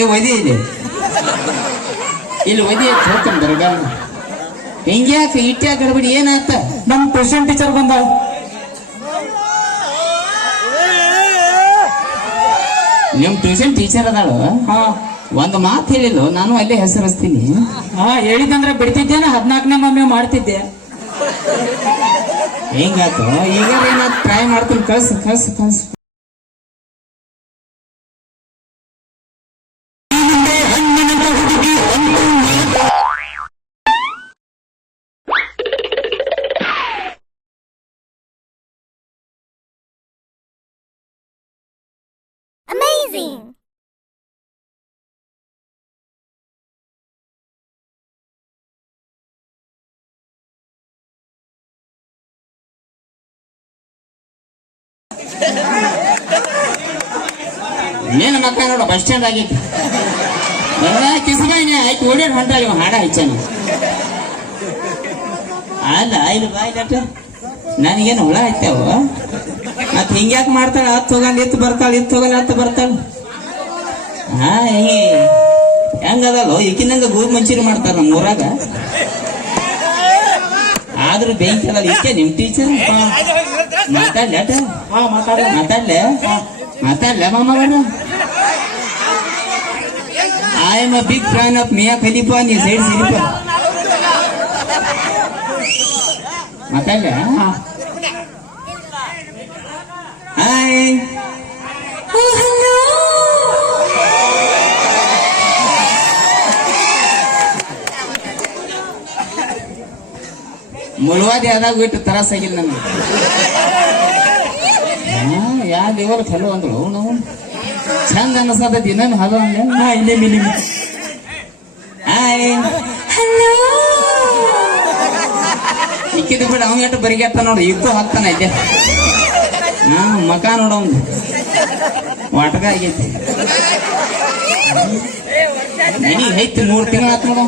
ಏ ಒದಿ ಇದೆ. ಇಲ್ಲಿ ಒದಿ ಹೋಗ್ತಾನೆ ಬರಗಾಲ ಹಿಂಗ್ಯಾಕೆ ಇಟ್ಟ್ಯಾ ಗಡ್ಬಡಿ ಏನಾತ ನಮ್ಮ ಟ್ಯೂಷನ್ ಟೀಚರ್ ಬಂದ. ನಿಮ್ ಟ್ಯೂಷನ್ ಟೀಚರ್ ಅದಾಳು? ಹಾ. ಒಂದು ಮಾತು ಹೇಳಿಲ್ಲ ನಾನು ಅಲ್ಲೇ ಹೆಸರಿಸ್ತೀನಿ. ಹಾ ಹೇಳಿದಂದ್ರೆ ಬಿಡ್ತಿದ್ದೇನೆ ಹದ್ನಾಲ್ಕನೇ ಮಮ್ಮಿ ಮಾಡ್ತಿದ್ದೆ. ಹೆಂಗಾತು ಈಗ ಏನಾದ್ರು ಟ್ರೈ ಮಾಡ್ತೀನಿ ಕಳ್ಸ ಕಳ್ಸ ಕಳ್ಸ. ನೀನು ಮಕ್ಕಳ ನೋಡು ಬಸ್ ಸ್ಟ್ಯಾಂಡ್ ಆಗಿತ್ತು ಎಲ್ಲ ಕಿಸಬಾಯಿನ ಆಯ್ತು ಓಡಿಯೋ ಹೊಂಟ ಇವ ಹಾಡ ಹಚ್ಚಾನ. ಅಲ್ಲ ಇಲ್ಲಿ ಬಾಯ್ಲಟ ನನಗೇನು ಹುಳ ಹಚ್ಚಾವ ಮತ್ತೆ ಹಿಂಗ್ಯಾಕ್ ಮಾಡ್ತಾಳ? ಹತ್ತು ಹೋಗಂದ್ ಇತ್ತು ಬರ್ತಾಳ ಇತ್ತು ಹೋಗಂದ್ ಹತ್ತು ಬರ್ತಾಳೆ. ಹಾ ಹೇ ಹೆಂಗದಲ್ಲೋ? ಈಕಿನಂಗ ಗೋಬಿ ಮಂಚೂರಿ ಮಾಡ್ತಾರ ನಮ್ಮ ಊರಾಗ. ಆದ್ರೂ ಬೆಂಕಿ ಅದಲ್ಲ ಈಕೆ ನಿಮ್ ಟೀಚರ್ ಮಾತಾಡ್ಲೆ ಮಾತಾಡ್ಲೆ. ಮಾತಾಡ್ಲೆ ಮಾಮ ಬರ್ರ I am a big fan of Mia Khalifa ನೀ ಸೈಡ್ ಸಿರಿಪ ಮಾತಾಡ್ಲೆ? ಹಾಯ್ ಮುಳುವಾದಿ ಆದಾಗ ಬಿಟ್ಟು ತರಾಸಾಗಿಲ್ಲ ನಮ್ಗೆ ಯಾ ದೇವರು ಹಲೋ ಅಂದ್ರು ನಾವು ಚಂದ ಅನಸದ ದಿನ ಹಲೋ ಅಂದ್ರೆ ಇಲ್ಲೇ ಮಿಲಿ ಇಕ್ಕಿದ್ ಬಿಡ ಅವ್ನ ಎಷ್ಟು ಬರಿಗೆತ್ತ ನೋಡು ಇತ್ತು ಹಾಕ್ತಾನ ಐತೆ ಹಾ ಮಕ ನೋಡ ಅವ್ನು ವಾಟಕ ಆಗೈತಿ. ಮನಿ ಐತಿ ಮೂರ್ ತಿಂಗಳ ಆತ್ ನೋಡ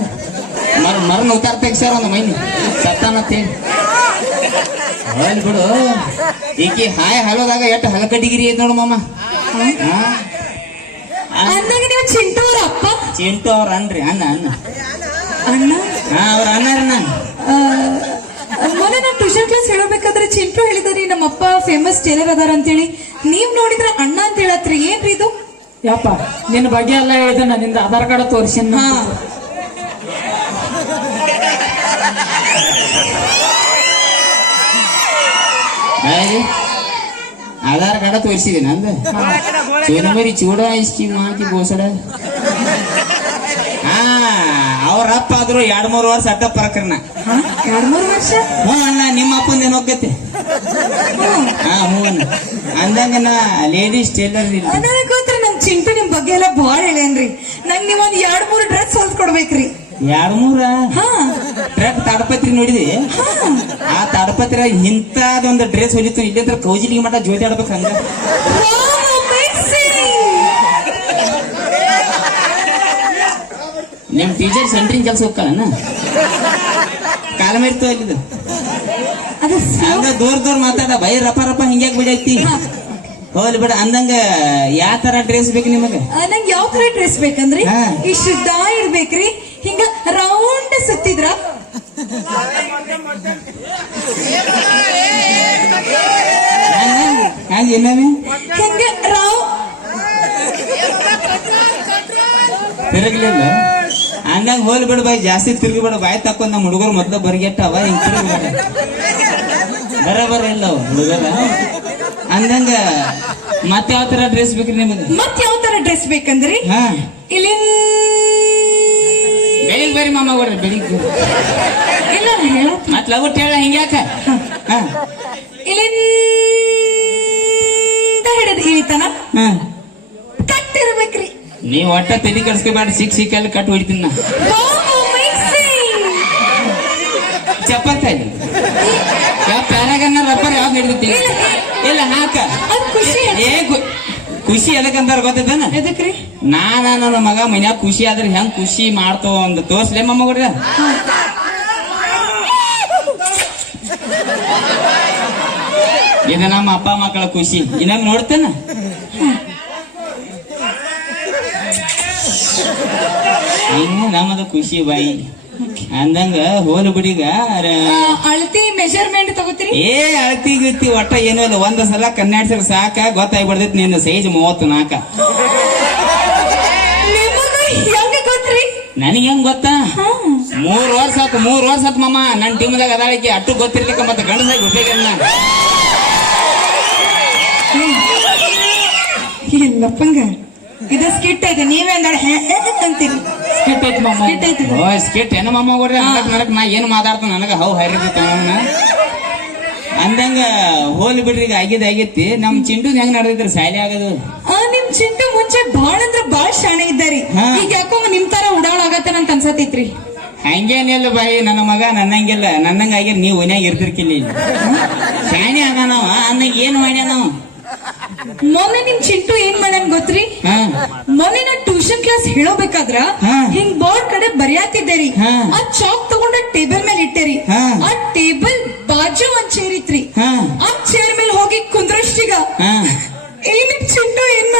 ಮರ್ ಮರನ್ ಉತ್ತಾರ ತೆಗ್ಸ್ಯಾರ ಒಂದು ಮೈನಿ ಸತ್ತಾನತ್ತೇಳಿ ಹೋಗ್ಲಿ ಬಿಡು. ಈಕಿ ಹಾಯ್ ಹಲೋದಾಗ ಎಷ್ಟು ಹಲಕಡಿಗಿರಿ ಐತ್ ನೋಡು ಮಾಮ. ಅಂದಾಗ ನೀವು ಚಿಂಟು ಅವ್ರ ಅಪ್ಪ. ಚಿಂಟು ಅವ್ರ ಅನ್ರಿ ಅಣ್ಣ ಅಣ್ಣ. ಅಣ್ಣ? ಹಾ ಅವ್ರ ಅಣ್ಣ ಮೊನ್ನೆ ನಾನು ಟ್ಯೂಷನ್ ಕ್ಲಾಸ್ ಹೇಳಬೇಕಾದ್ರೆ ಚಿಂಟು ಹೇಳಿದಾರೆ ನಮ್ಮಪ್ಪ ಫೇಮಸ್ ಟೇಲರ್ ಅದಾರ ಅಂತೇಳಿ. ನೀವ್ ನೋಡಿದ್ರೆ ಅಣ್ಣ ಅಂತ ಹೇಳತ್ರಿ ಏನ್ರಿ ಇದು? ಯಪ್ಪ ನಿನ್ನ ಬಗ್ಗೆ ಎಲ್ಲ ಹೇಳಿದೆ ನಿಂದ ಆಧಾರ್ ಕಾರ್ಡ್ ತೋರಿಸಿ ಹಾ. ಹಾಯ್ ಆಧಾರ್ ಕಾರ್ಡ ತೋರಿಸಿದೆ ನಂದು ಚೂನಮರಿ ಚೂಡ ಇಸ್ಕಿ ಮಾಕಿ ಬೋಸಡ ಹಾ ಅವ್ರ ಅಪ್ಪ ಆದ್ರು ಎರಡ್ ಮೂರು ವರ್ಷ ಅಡ್ಡ ಪ್ರಕರಣ ಹ್ಞೂ ಅಣ್ಣ ನಿಮ್ಮ ಅಪ್ಪಂದ ಏನು ಹೋಗತ್ತೆ ಹಾ ಹ್ಞೂ ಅಣ್ಣ. ಅಂದಂಗ ನಾ ಲೇಡೀಸ್ ಟೇಲರ್ ಇಲ್ಲ ನನಗೆ ಗೊತ್ತ್ರಿ ನಮ್ ಚಿಂಟು ನಿಮ್ ಬಗ್ಗೆ ಎಲ್ಲ ಬಾಳ್ ಹೇಳೇನ್ರಿ ನಂಗೆ ನೀವೊಂದು ಒಂದ್ ಎರಡ್ ಮೂರು ಡ್ರೆಸ್ ಹೊಲ್ಸ್ ಕೊಡ್ಬೇಕ್ರಿ. ಎರಡ್ ಮೂರ? ಹಾ. ಟ್ರಕ್ ತಾಡಪತ್ರಿ ನೋಡಿದಿ? ಆ ತಾಡಪತ್ರಿ ಇಂಥದೊಂದು ಡ್ರೆಸ್ ಹೊಲಿತು ಇಲ್ಲಂದ್ರೆ ಕೌಜಿಲಿಗೆ ಮಟ್ಟ ಜೋತಿ ಆಡ್ಬೇಕು ಹಂಗ! ನಿಮ್ ಟೀಚರ್ ಸೆಂಟ್ರಿಂಗ್ ಕೆಲಸ ಹೋಗ್ತಾನ ಕಾಲ ಮೇರ್ತು ಅಲ್ಲಿದು ಅದು ಹಂಗ ದೂರ ದೂರ ಮಾತಾಡ ಬೈ ರಪ ರಪ ಹಿಂಗ್ಯಾಕ್ ಬಿಡೈತಿ ಹೋಗ್ಲಿ ಬಿಡ ಅಂದಂಗ ಯಾವ ತರ ಡ್ರೆಸ್ ಬೇಕು ನಿಮಗೆ? ನಂಗೆ ಯಾವ ತರ ಡ್ರೆಸ್ ಬೇಕಂದ್ರಿ? ಇಷ್ಟ ಉದ್ದ ಇರ್ಬೇಕ್ರಿ. ಹಿಂಗ ರೌಂಡ್ ಸುತ್ತಿದ್ರ? ಹೆಂಗೆ? ರಾವ್ ತಿರುಗ್ಲಿಲ್ಲ ಹಂಗಂಗ ಹೋಗ್ಲಿ ಬಿಡು ಬೈ ಜಾಸ್ತಿ ತಿರುಗಿಬಿಡ. ಬಾಯ್ ತಕ್ಕೊಂಡ್ ನಮ್ಮ ಹುಡುಗರು ಮೊದ್ಲು ಬರ್ಗೆಟ್ಟವ ಹಿಂಗ್ ಬರ ಬರಬರ ಇಲ್ಲ ಹುಡುಗರ. ಅಂದಂಗ ಮತ್ತೆ ಯಾವ ತರ ಡ್ರೆಸ್ ಬೇಕ್ರಿ ನಿಮಗೆ ಮತ್ತೆ ಯಾವ ತರ ಡ್ರೆಸ್ ಬೇಕಂದ್ರಿ? ಹಾ. ಇಲ್ಲಿ ಬೆಳಿಗ್ಗೆ ಬೇರೆ ಮಾಮ ಕೊಡ್ರಿ ಬೆಳಿಗ್ಗೆ ಇಲ್ಲ ಹೇಳತ್ ಮತ್ ಲಗುಟ್ ಹೇಳ ಹಿಂಗ್ಯಾಕ ಇಲ್ಲಿಂದ ಹಿಡಿದು ಇಳಿತನ? ಹಾ. ಕಟ್ಟಿರ್ಬೇಕ್ರಿ. ನೀವ್ ಒಟ್ಟ ತಲೆ ಕಡ್ಸ್ಕೊಬೇಡ ಸಿಕ್ ಸಿಕ್ಕಲ್ಲಿ ಕಟ್ ಹೊಡಿತೀನಿ ನಾ. ಇಲ್ಲಿ ಯಾವ ಪ್ಯಾರಾಗನ್ನ ರಬ್ಬರ್ ಯಾವ್ದು ಹಿಡಿದಿರ್ತೀನಿ ಇಲ್ಲ. ಹಾಕ. ಖುಷಿ. ಏ ಖುಷಿ ಎದಕ್ಕಂತಾರ ಗೊತ್ತೈತನ? ಎದಕ್ರಿ? ನಾನ ನನ್ನ ಮಗ ಮನ್ಯಾಗ ಖುಷಿ ಆದ್ರೆ ಹೆಂಗ್ ಖುಷಿ ಮಾಡ್ತೋ ಅಂತ ತೋರ್ಸ್ಲೇ ಮೊಮ್ಮಗ್ರ ಇದು ನಮ್ಮ ಅಪ್ಪ ಮಕ್ಕಳ ಖುಷಿ. ಇನ್ನೊಂದು ನೋಡ್ತೇನ? ಇನ್ನು ನಮ್ಮದು ಖುಷಿ ಬಾಯಿ. ಅಂದಂಗ ಹೋಲ್ ಬಿಡಿಗ ಅಳತಿ ಮೆಜರ್ಮೆಂಟ್ ತಗೋತೀರಿ? ಏ ಅಳತಿ ಗಿಳ್ತಿ ಒಟ್ಟ ಏನೂ ಇಲ್ಲ. ಒಂದ್ ಸಲ ಕನ್ನಡಿಸಿದ್ರೆ ಸಾಕ ಗೊತ್ತಾಗ್ಬಿಡ್ತೈತಿ ನಿನ್ನ ಸೈಜ್ ಮೂವತ್ತು ನಾಕ ಗೊತ್ತ್ರಿ ನನಗೆ ಹೆಂಗ್ ಗೊತ್ತಾ ಮೂರ್ ವರ್ಷ ಆತು ಮೂರ್ ವರ್ಷ ಆತ್ ಮಮ್ಮ ನನ್ ಟೀಮ್ದಾಗ ಅದಾಳಿಕೆ ಅಟ್ಟು ಗೊತ್ತಿರ್ಲಿಕ್ಕ ಮತ್ತೆ ಗಂಡಸಾಗಿ ಉಪಯೋಗ ಇಲ್ಲ ಇಲ್ಲಪ್ಪಂಗ. ಇದು ಸ್ಕಿಟ್ ಐತೆ. ನೀವೇ ಅಂತೀರಿ. ಸ್ಕಿಟ್ ಐತಿ ಮಾಮ. ಸ್ಕಿಟ್ ಐತಿ. ಓ ಸ್ಕಿಟ್ ಏನ ಮಮ್ಮ ಕೊಡ್ರಿ ನಾ ಏನ್ ಮಾತಾಡ್ತ ನನಗೆ ಹೌ ಹರಿದೈತ ಅಂದಂಗ ಹೋಲಿ ಬಿಡ್ರಿ ಈಗ ಆಗಿದ್ ಆಗೈತಿ ನಮ್ ಚಿಂಟು ಹೆಂಗ್ ನಡೆದೈತ್ರಿ? ಸಾಲಿ ಆಗದು. ಆ ನಿಮ್ ಚಿಂಟು ಮುಂಚೆ ಬಾಳ ಅಂದ್ರ ಬಾಳ ಶಾಣೆ ಇದ್ದಾರಿ ಹಾ. ಈಗ ಯಾಕೋ ನಿಮ್ ತರ ಉಡಾಳ ಆಗತ್ತೆ ಅಂತ ಅನ್ಸತೈತ್ರಿ ಹಂಗೇನಿಲ್ಲ ಬಾಯಿ ನನ್ನ ಮಗ ನನ್ನಂಗಿಲ್ಲ. ನನ್ನಂಗ ಆಗಿರ್ ನೀವು ಓನ್ಯಾಗ ಇರ್ತಿರ್ಕಿಲ್ಲ. ಇಲ್ಲಿ ಶಾಣೆ ಆಗನವ ಅನ್ನಂಗ ಏನ್ ಮಾಡ್ಯಾನವ ಮೊನ್ನೆ ನಿಮ್ ಚಿಂಟು ಏನ್ ಮಾಡ್ಯಾನ್ ಗೊತ್ತ್ರಿ? ಹಾ. ಮೊನ್ನೆ ನಾ ಟ್ಯೂಷನ್ ಕ್ಲಾಸ್ ಹೇಳೋಬೇಕಾದ್ರ ಹಾ. ಹಿಂಗ್ ಬೋರ್ಡ್ ಕಡೆ ಬರೆಯಾತಿದ್ದೇರಿ ಹಾ. ಆ ಚಾಕ್ ತಗೊಂಡ ಟೇಬಲ್ ಮೇಲೆ ಇಟ್ಟೇರಿ ಹಾ. ಆ ಟೇಬಲ್ ಬಾಜು ಒಂದ್ ಚೇರ್ ಇತ್ರಿ ಹಾ. ಆ ಚೇರ್ ಮೇಲೆ ಹೋಗಿ ಕುಂದ್ರಷ್ಟೀಗ ಹಾ ಏ ನಿಮ್ ಚಿಂಟು ಏನ್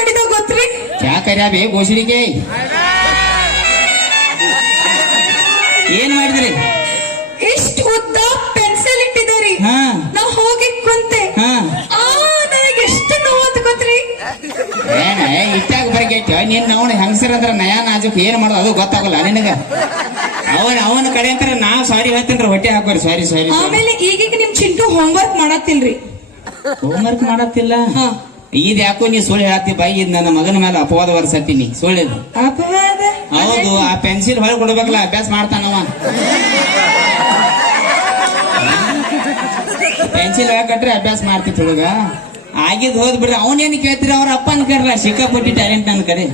ಮಾಡಿದ ಗೊತ್ತ್ರಿ ಕರ್ಯಾಬಿ ಗೋಸಿಡಿಕೆ ಏನ್ ಮಾಡಿದ್ರಿ? ಇಷ್ಟ ಉದ್ದ ಪೆನ್ಸಿಲ್ ಇಟ್ಟಿದ್ದಾರೆ. ಹಾ. ನಾ ಹೋಗಿ ಕುಂತೆ. ಹಾ. ಆ ನನಗೆ ಎಷ್ಟು ಗೊತ್ತ್ರಿ? ಏನ ಇಟ್ಟಾಗ ಬರಗೆಟ್ಟ ನೀನ್ ಅವನ ಹೆಂಗಸರಂದ್ರ ನಯಾ ನಾಜುಕ್ ಏನ್ ಮಾಡೋದು ಅದು ಗೊತ್ತಾಗಲ್ಲ ನಿನಗ. ಅವನ ಅವನ ಕಡೆ ಅಂತ ನಾ ಸಾರಿ ಹೇಳ್ತೇನ್ರ ಹೊಟ್ಟೆ ಹಾಕೋರಿ ಸಾರಿ ಸಾರಿ ಆಮೇಲೆ ಈಗೀಗ ನಿಮ್ ಚಿಂಟು ಹೋಮ್ವರ್ಕ್ ಮಾಡತ್ತಿಲ್ರಿ. ಹೋಮ್ವರ್ಕ್ ಮಾಡತ್ತಿಲ್ಲ? ಹಾ. ಇದ್ ಯಾಕೋ ನೀ ಸುಳ್ಳು ಹೇಳ್ತಿ ಬಾಯಿ ಇದ್ ನನ್ನ ಮಗನ ಮೇಲೆ ಅಪವಾದ ವರ್ಷತ್ತೀನಿ ಸುಳ್ಳಿದ್. ಅಪವಾದ? ಹೌದು ಆ ಪೆನ್ಸಿಲ್ ಹೊರಗೆ ಕೊಡ್ಬೇಕಲ್ಲ ಅಭ್ಯಾಸ ಮಾಡ್ತಾನವ. ಪೆನ್ಸಿಲ್ ಕಟ್ರೆ ಅಭ್ಯಾಸ ಮಾಡ್ತಿತ್ತು ಹುಡುಗ ಆಗಿದ್ ಹೋದ್ ಬಿಡ್ರಿ ಅವನೇನು ಕೇಳ್ತೀರಿ? ಅವ್ರ ಅಪ್ಪನ ಕರ್ರ ಸಿಕ್ಕಾಪಟ್ಟಿ ಟ್ಯಾಲೆಂಟ್ ನನ್ನ ಕಡೆ.